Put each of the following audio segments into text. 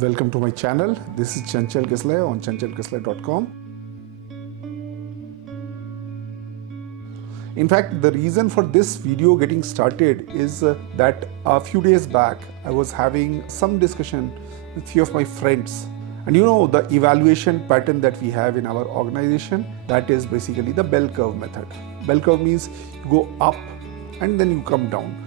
Welcome to my channel. This is Chanchal Kislay on chanchalkislay.com. In fact, the reason for this video getting started is that a few days back I was having some discussion with few of my friends. And you know the evaluation pattern that we have in our organization, that is basically the bell curve method. Bell curve means you go up and then you come down.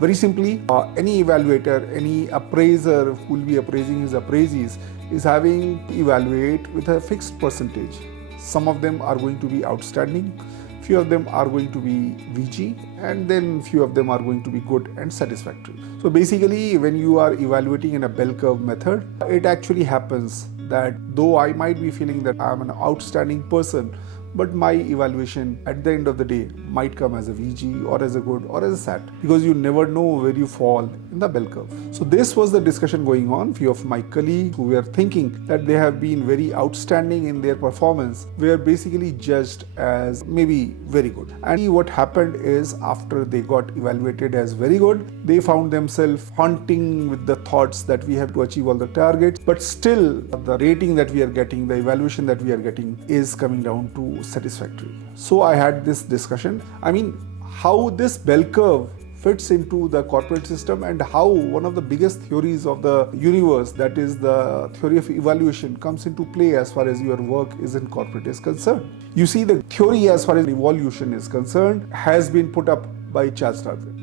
Very simply, any evaluator, any appraiser who will be appraising his appraisees is having to evaluate with a fixed percentage. Some of them are going to be outstanding, few of them are going to be VG, and then few of them are going to be good and satisfactory. So basically, when you are evaluating in a bell curve method, it actually happens that though I might be feeling that I am an outstanding person, but my evaluation at the end of the day might come as a VG or as a good or as a SAT, because you never know where you fall in the bell curve. So this was the discussion going on. Few of my colleagues who were thinking that they have been very outstanding in their performance were basically judged as maybe very good. And what happened is, after they got evaluated as very good, they found themselves haunting with the thoughts that we have to achieve all the targets, but still the rating that we are getting, the evaluation that we are getting is coming down to satisfactory. So I had this discussion. I mean, how this bell curve fits into the corporate system, and how one of the biggest theories of the universe, that is the theory of evaluation, comes into play as far as your work is in corporate is concerned. You see, the theory as far as evolution is concerned has been put up by Charles Darwin.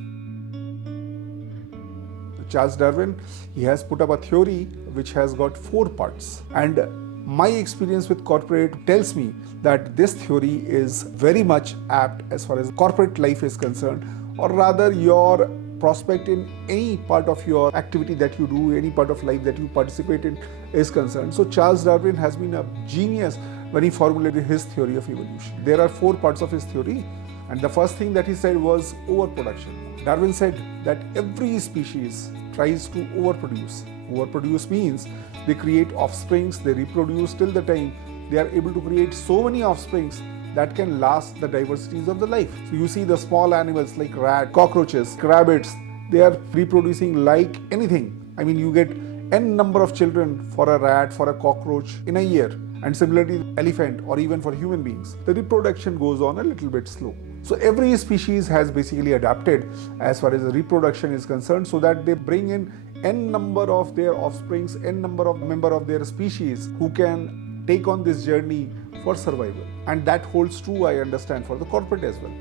Charles Darwin, he has put up a theory which has got 4 parts, and my experience with corporate tells me that this theory is very much apt as far as corporate life is concerned, or rather your prospect in any part of your activity that you do, any part of life that you participate in is concerned. So Charles Darwin has been a genius when he formulated his theory of evolution. There are 4 parts of his theory, and the first thing that he said was overproduction. Darwin said that every species tries to overproduce. Overproduce means they create offsprings, they reproduce till the time they are able to create so many offsprings that can last the diversities of the life. So you see the small animals like rat, cockroaches, rabbits, they are reproducing like anything. I mean, you get n number of children for a rat, for a cockroach in a year. And similarly, elephant or even for human beings, the reproduction goes on a little bit slow. So every species has basically adapted as far as the reproduction is concerned, so that they bring in n number of their offsprings, n number of member of their species who can take on this journey for survival. And that holds true, I understand, for the corporate as well.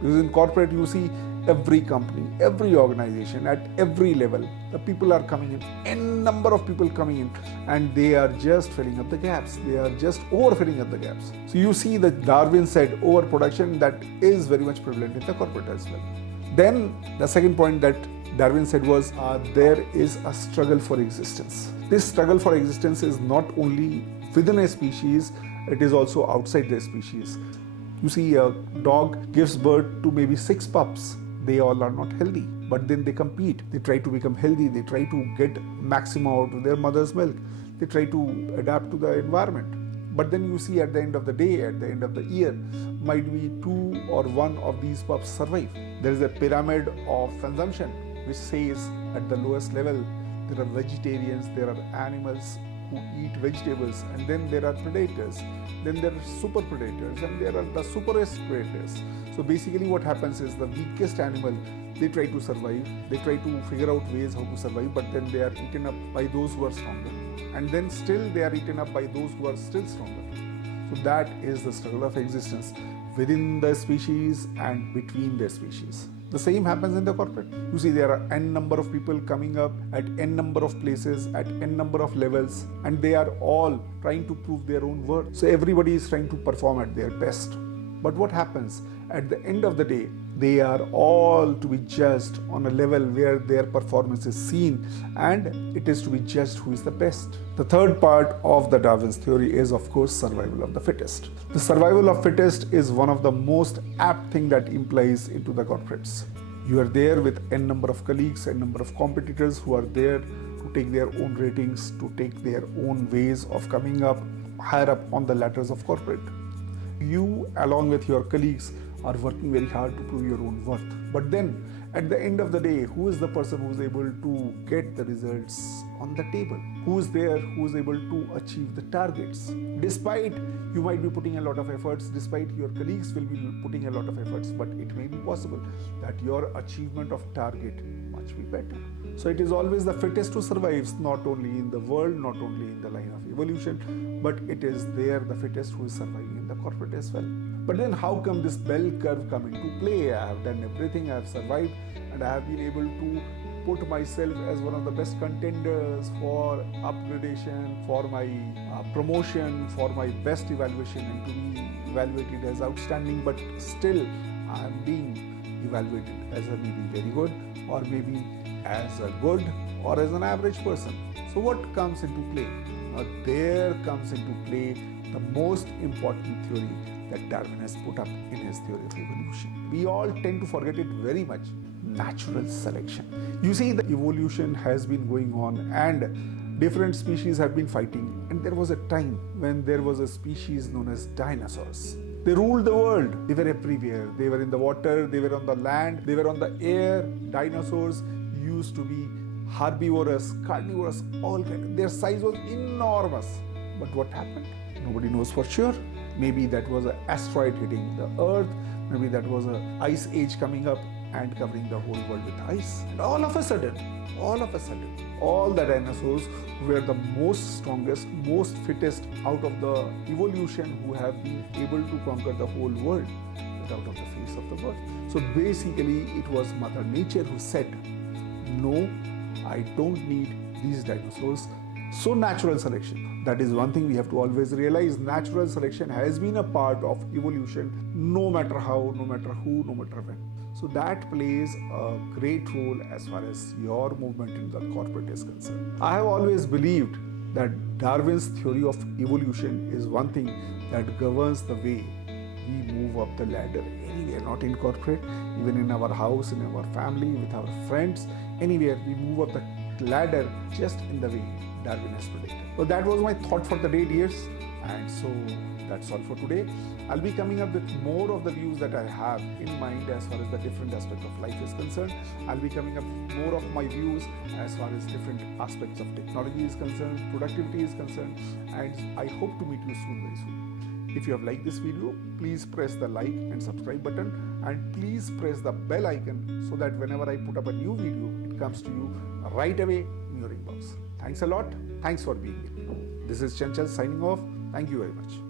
Because in corporate, you see every company, every organization, at every level, the people are coming in, n number of people coming in, and they are just filling up the gaps. They are just overfilling up the gaps. So you see that Darwin said overproduction, that is very much prevalent in the corporate as well. Then the second point that Darwin said was there is a struggle for existence. This struggle for existence is not only within a species, it is also outside the species. You see, a dog gives birth to maybe 6 pups. They all are not healthy, but then they compete. They try to become healthy. They try to get maximum out of their mother's milk. They try to adapt to the environment. But then you see, at the end of the day, at the end of the year, might be 2 or 1 of these pups survive. There is a pyramid of consumption which says at the lowest level there are vegetarians, there are animals who eat vegetables, and then there are predators, then there are super predators, and there are the superest predators. So basically what happens is, the weakest animal, they try to survive, they try to figure out ways how to survive, but then they are eaten up by those who are stronger, and then still they are eaten up by those who are still stronger. So that is the struggle of existence within the species and between the species. The same happens in the corporate. You see, there are n number of people coming up at n number of places, at n number of levels, and they are all trying to prove their own worth. So everybody is trying to perform at their best. But what happens? At the end of the day, they are all to be judged on a level where their performance is seen, and it is to be judged who is the best. The third part of the Darwin's theory is, of course, survival of the fittest. The survival of fittest is one of the most apt thing that implies into the corporates. You are there with n number of colleagues, n number of competitors who are there to take their own ratings, to take their own ways of coming up higher up on the ladders of corporate. You, along with your colleagues, are working very hard to prove your own worth. But then At the end of the day, who is the person who is able to get the results on the table? Who is there who is able to achieve the targets? Despite you might be putting a lot of efforts, despite your colleagues will be putting a lot of efforts, but it may be possible that your achievement of target much be better. So it is always the fittest who survives, not only in the world, not only in the line of evolution, but it is there the fittest who is surviving in the corporate as well. But then how come this bell curve come into play? I have done everything, I have survived, and I have been able to put myself as one of the best contenders for upgradation, for my promotion, for my best evaluation, and to be evaluated as outstanding, but still I am being evaluated as a maybe very good, or maybe as a good, or as an average person. So what comes into play? Now there comes into play the most important theory that Darwin has put up in his theory of evolution. We all tend to forget it very much. Natural selection. You see, the evolution has been going on and different species have been fighting, and there was a time when there was a species known as dinosaurs. They ruled the world. They were everywhere. They were in the water, they were on the land, they were on the air. Dinosaurs used to be herbivorous, carnivorous, all kinds. Their size was enormous. But what happened? Nobody knows for sure. Maybe that was an asteroid hitting the earth. Maybe that was an ice age coming up and covering the whole world with ice. And all of a sudden, all the dinosaurs who were the most strongest, most fittest out of the evolution, who have been able to conquer the whole world, went out of the face of the earth. So basically, it was Mother Nature who said, no, I don't need these dinosaurs. So natural selection, that is one thing we have to always realize. Natural selection has been a part of evolution, no matter how, no matter who, no matter when. So that plays a great role as far as your movement in the corporate is concerned. I have always believed that Darwin's theory of evolution is one thing that governs the way we move up the ladder anywhere, not in corporate, even in our house, in our family, with our friends, anywhere we move up the ladder just in the way Darwin has predicted. So that was my thought for the day, dears. And so that's all for today. I'll be coming up with more of the views that I have in mind as far as the different aspects of life is concerned. I'll be coming up with more of my views as far as different aspects of technology is concerned, productivity is concerned, and I hope to meet you soon, very soon. If you have liked this video, please press the like and subscribe button, and please press the bell icon so that whenever I put up a new video, it comes to you right away in your inbox. Thanks a lot. Thanks for being here. This is Chanchal signing off. Thank you very much.